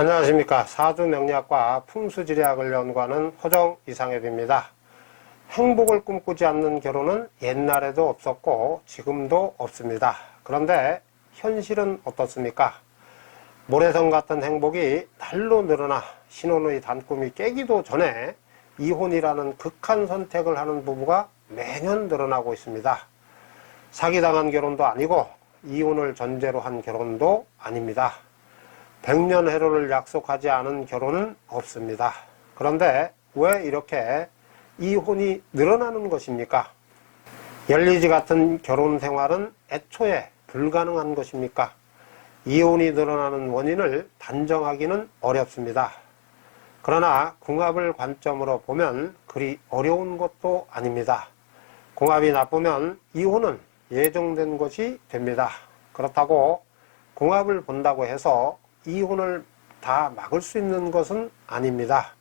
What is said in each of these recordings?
안녕하십니까. 사주명리학과 풍수지리학을 연구하는 호정 이상엽입니다. 행복을 꿈꾸지 않는 결혼은 옛날에도 없었고 지금도 없습니다. 그런데 현실은 어떻습니까? 모래성 같은 행복이 날로 늘어나 신혼의 단꿈이 깨기도 전에 이혼이라는 극한 선택을 하는 부부가 매년 늘어나고 있습니다. 사기당한 결혼도 아니고 이혼을 전제로 한 결혼도 아닙니다. 백년해로를 약속하지 않은 결혼은 없습니다. 그런데 왜 이렇게 이혼이 늘어나는 것입니까? 열리지 같은 결혼 생활은 애초에 불가능한 것입니까? 이혼이 늘어나는 원인을 단정하기는 어렵습니다. 그러나 궁합을 관점으로 보면 그리 어려운 것도 아닙니다. 궁합이 나쁘면 이혼은 예정된 것이 됩니다. 그렇다고 궁합을 본다고 해서 이혼을 다 막을 수 있는 것은 아닙니다.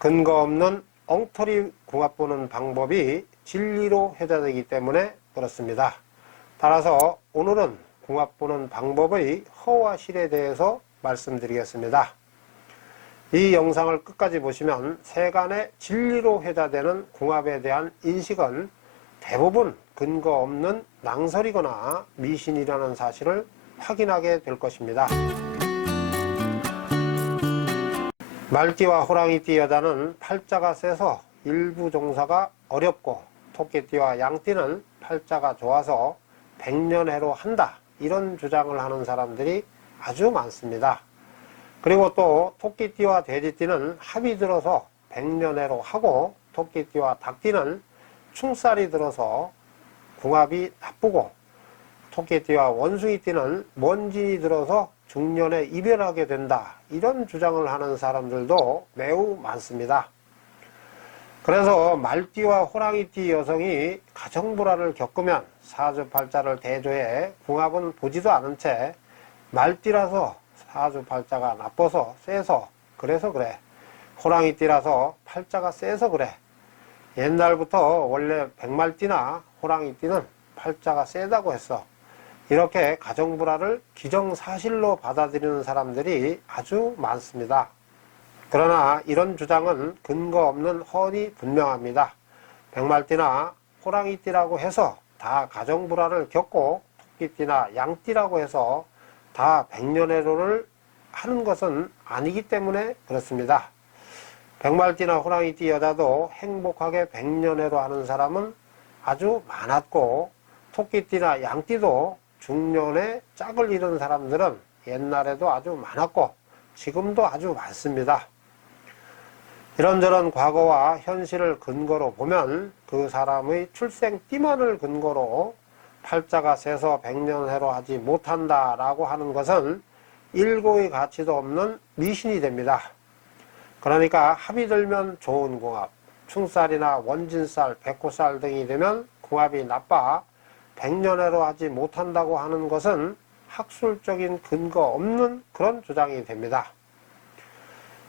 근거 없는 엉터리 궁합 보는 방법이 진리로 회자되기 때문에 그렇습니다. 따라서 오늘은 궁합 보는 방법의 허와 실에 대해서 말씀드리겠습니다. 이 영상을 끝까지 보시면 세간의 진리로 회자되는 궁합에 대한 인식은 대부분 근거 없는 낭설이거나 미신이라는 사실을 확인하게 될 것입니다. 말띠와 호랑이띠 여자는 팔자가 세서 일부 종사가 어렵고 토끼띠와 양띠는 팔자가 좋아서 백년해로 한다, 이런 주장을 하는 사람들이 아주 많습니다. 그리고 또 토끼띠와 돼지띠는 합이 들어서 백년해로 하고 토끼띠와 닭띠는 충살이 들어서 궁합이 나쁘고 토끼띠와 원숭이띠는 먼지 들어서 중년에 이별하게 된다, 이런 주장을 하는 사람들도 매우 많습니다. 그래서 말띠와 호랑이띠 여성이 가정불화를 겪으면 사주팔자를 대조해 궁합은 보지도 않은 채 말띠라서 사주팔자가 나빠서 세서 그래서 그래, 호랑이띠라서 팔자가 세서 그래, 옛날부터 원래 백말띠나 호랑이띠는 팔자가 세다고 했어, 이렇게 가정불화를 기정사실로 받아들이는 사람들이 아주 많습니다. 그러나 이런 주장은 근거 없는 허언이 분명합니다. 백말띠나 호랑이띠라고 해서 다 가정불화를 겪고 토끼띠나 양띠라고 해서 다 백년해로를 하는 것은 아니기 때문에 그렇습니다. 백말띠나 호랑이띠 여자도 행복하게 백년해로 하는 사람은 아주 많았고 토끼띠나 양띠도 중년에 짝을 잃은 사람들은 옛날에도 아주 많았고 지금도 아주 많습니다. 이런저런 과거와 현실을 근거로 보면 그 사람의 출생띠만을 근거로 팔자가 세서 백년해로 하지 못한다라고 하는 것은 일고의 가치도 없는 미신이 됩니다. 그러니까 합이 들면 좋은 궁합, 충살이나 원진살, 백호살 등이 되면 궁합이 나빠 백년해로 하지 못한다고 하는 것은 학술적인 근거 없는 그런 주장이 됩니다.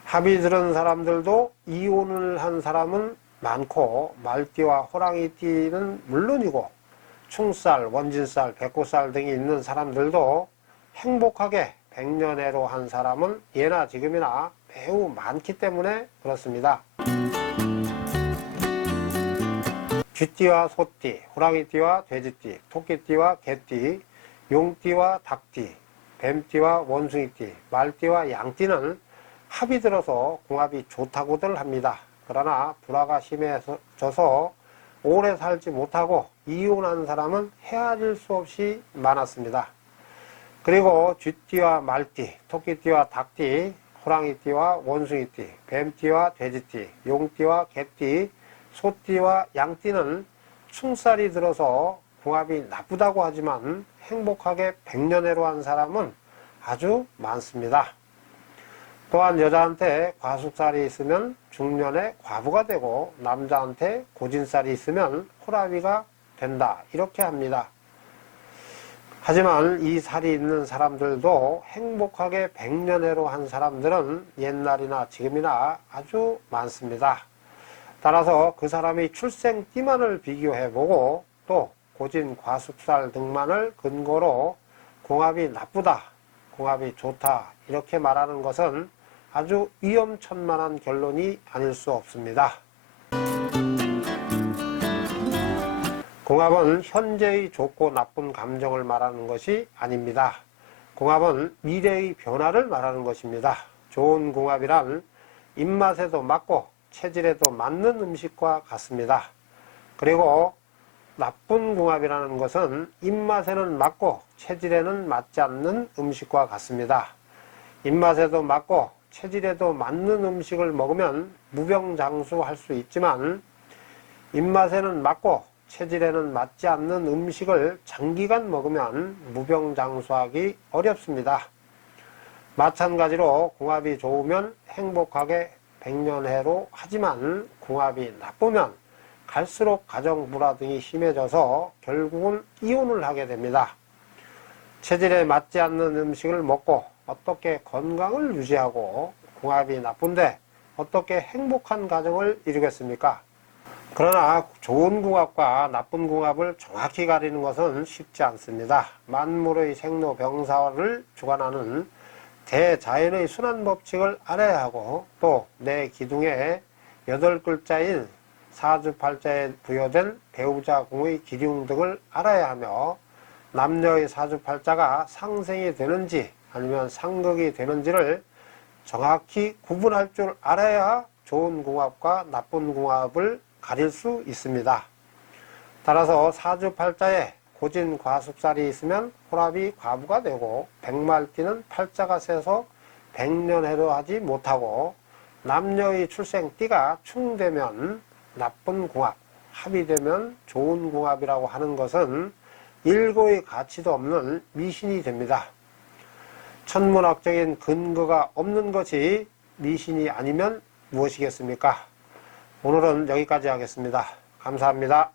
합이 들은 사람들도 이혼을 한 사람은 많고 말띠와 호랑이띠는 물론이고 충살, 원진살, 백호살 등이 있는 사람들도 행복하게 백년해로 한 사람은 예나 지금이나 매우 많기 때문에 그렇습니다. 쥐띠와 소띠, 호랑이띠와 돼지띠, 토끼띠와 개띠, 용띠와 닭띠, 뱀띠와 원숭이띠, 말띠와 양띠는 합이 들어서 궁합이 좋다고들 합니다. 그러나 불화가 심해져서 오래 살지 못하고 이혼한 사람은 헤아릴 수 없이 많았습니다. 그리고 쥐띠와 말띠, 토끼띠와 닭띠, 호랑이띠와 원숭이띠, 뱀띠와 돼지띠, 용띠와 개띠, 소띠와 양띠는 충살이 들어서 궁합이 나쁘다고 하지만 행복하게 백년해로 한 사람은 아주 많습니다. 또한 여자한테 과숙살이 있으면 중년에 과부가 되고 남자한테 고진살이 있으면 호라비가 된다, 이렇게 합니다. 하지만 이 살이 있는 사람들도 행복하게 백년해로 한 사람들은 옛날이나 지금이나 아주 많습니다. 따라서 그 사람이 출생띠만을 비교해보고 또 고진, 과숙살 등만을 근거로 궁합이 나쁘다, 궁합이 좋다 이렇게 말하는 것은 아주 위험천만한 결론이 아닐 수 없습니다. 궁합은 현재의 좋고 나쁜 감정을 말하는 것이 아닙니다. 궁합은 미래의 변화를 말하는 것입니다. 좋은 궁합이란 입맛에도 맞고 체질에도 맞는 음식과 같습니다. 그리고 나쁜 궁합이라는 것은 입맛에는 맞고 체질에는 맞지 않는 음식과 같습니다. 입맛에도 맞고 체질에도 맞는 음식을 먹으면 무병장수할 수 있지만 입맛에는 맞고 체질에는 맞지 않는 음식을 장기간 먹으면 무병장수하기 어렵습니다. 마찬가지로 궁합이 좋으면 행복하게 백년해로 하지만 궁합이 나쁘면 갈수록 가정 불화 등이 심해져서 결국은 이혼을 하게 됩니다. 체질에 맞지 않는 음식을 먹고 어떻게 건강을 유지하고 궁합이 나쁜데 어떻게 행복한 가정을 이루겠습니까? 그러나 좋은 궁합과 나쁜 궁합을 정확히 가리는 것은 쉽지 않습니다. 만물의 생로병사를 주관하는 대자연의 순환법칙을 알아야 하고 또 내 기둥에 8글자인 사주팔자에 부여된 배우자궁의 기륭 등을 알아야 하며 남녀의 사주팔자가 상생이 되는지 아니면 상극이 되는지를 정확히 구분할 줄 알아야 좋은 궁합과 나쁜 궁합을 가릴 수 있습니다. 따라서 사주팔자에 고진과습살이 있으면 호랍이 과부가 되고 백말띠는 팔자가 세서 백년해로 하지 못하고 남녀의 출생띠가 충되면 나쁜 궁합, 합이 되면 좋은 궁합이라고 하는 것은 일고의 가치도 없는 미신이 됩니다. 천문학적인 근거가 없는 것이 미신이 아니면 무엇이겠습니까? 오늘은 여기까지 하겠습니다. 감사합니다.